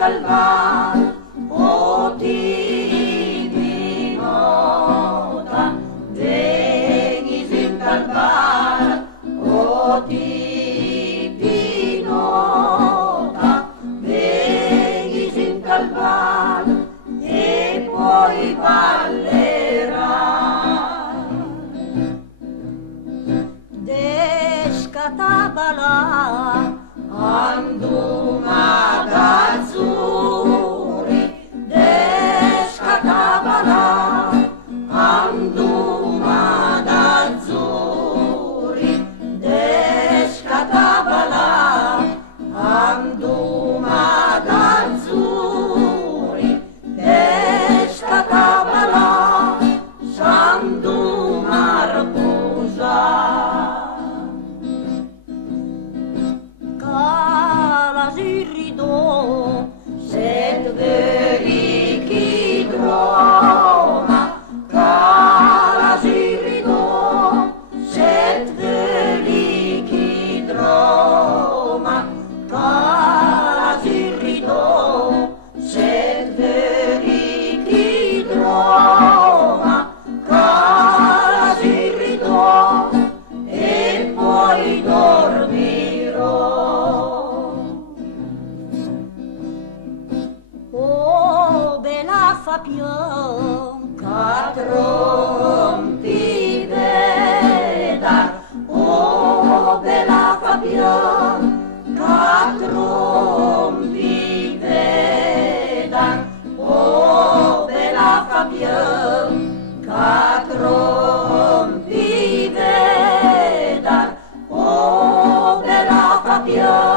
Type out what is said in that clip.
calvar, o divinota, venis in calvar, o divinota, venis in calvar, e poi ballerà. Descatabala, andum ad azzurri, descatabala, andum ad azzurri, descatabala, andum ad azzurri, descatabala, sandum arbusa. Sed verichidroma, calasirido, sed verichidroma, calasirido, sed verichidroma, calasirido, e poi dormirò. Fabian, catrompi vedar, oh bella Fabian, catrompi vedar, oh bella Fabian, catrompi vedar, oh bella Fabian.